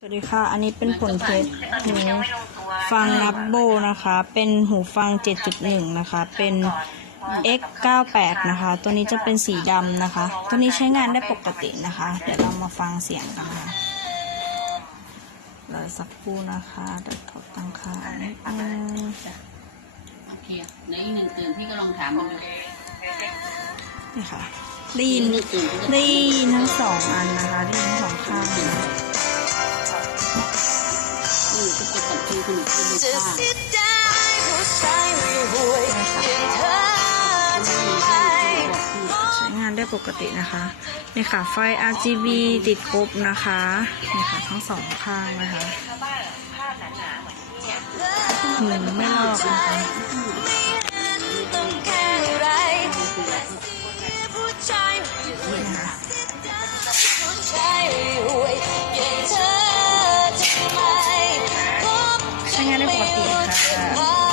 สวัสดีค่ะ อันนี้เป็นผลเทสหูฟังนับโบนะคะ เป็นหูฟัง 7.1 นะคะ เป็น X98 นะคะ ตัวนี้จะเป็นสีดำนะคะ ตัวนี้ใช้งานได้ปกตินะคะ เดี๋ยวเรามาฟังเสียงกันนะคะรอสักครู่นะคะ เดี๋ยวถอดตั้งค่านิดนึงโอเคในอีกหนึ่งตื่นพี่ก็ลองถามมันดูนี่ค่ะได้ยินหนึ่งตื่นพี่ก็ได้ยินทั้งสองอัน มก็จะตัดคิวคุณหนูก็ดูจะเสียดายผู้ชายไม่ห่วยอย่างเธอทำไมใช้งานได้ปกตินะคะนี่ค่ะไฟ RGB ติดครบนะคะนี่ค่ะทั้งสองข้างนะคะหืมไม่ลอกนะคะ Yeah.